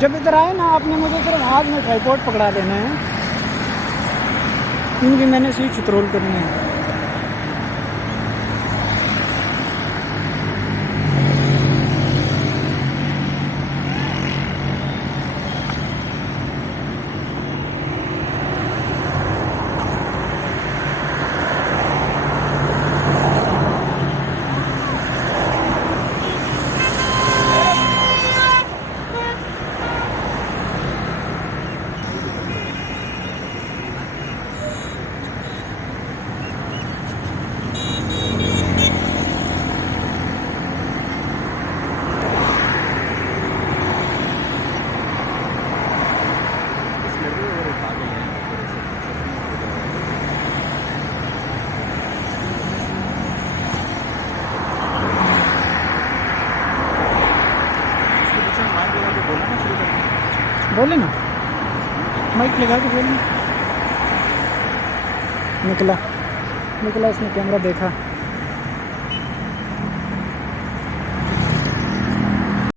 जब इधर आए ना आपने मुझे सिर्फ हाथ में ट्राइपॉड पकड़ा देना है, क्योंकि मैंने सीट चित्रोल करनी है। बोले ना, माइक लगा के बोले। निकला इसने कैमरा देखा।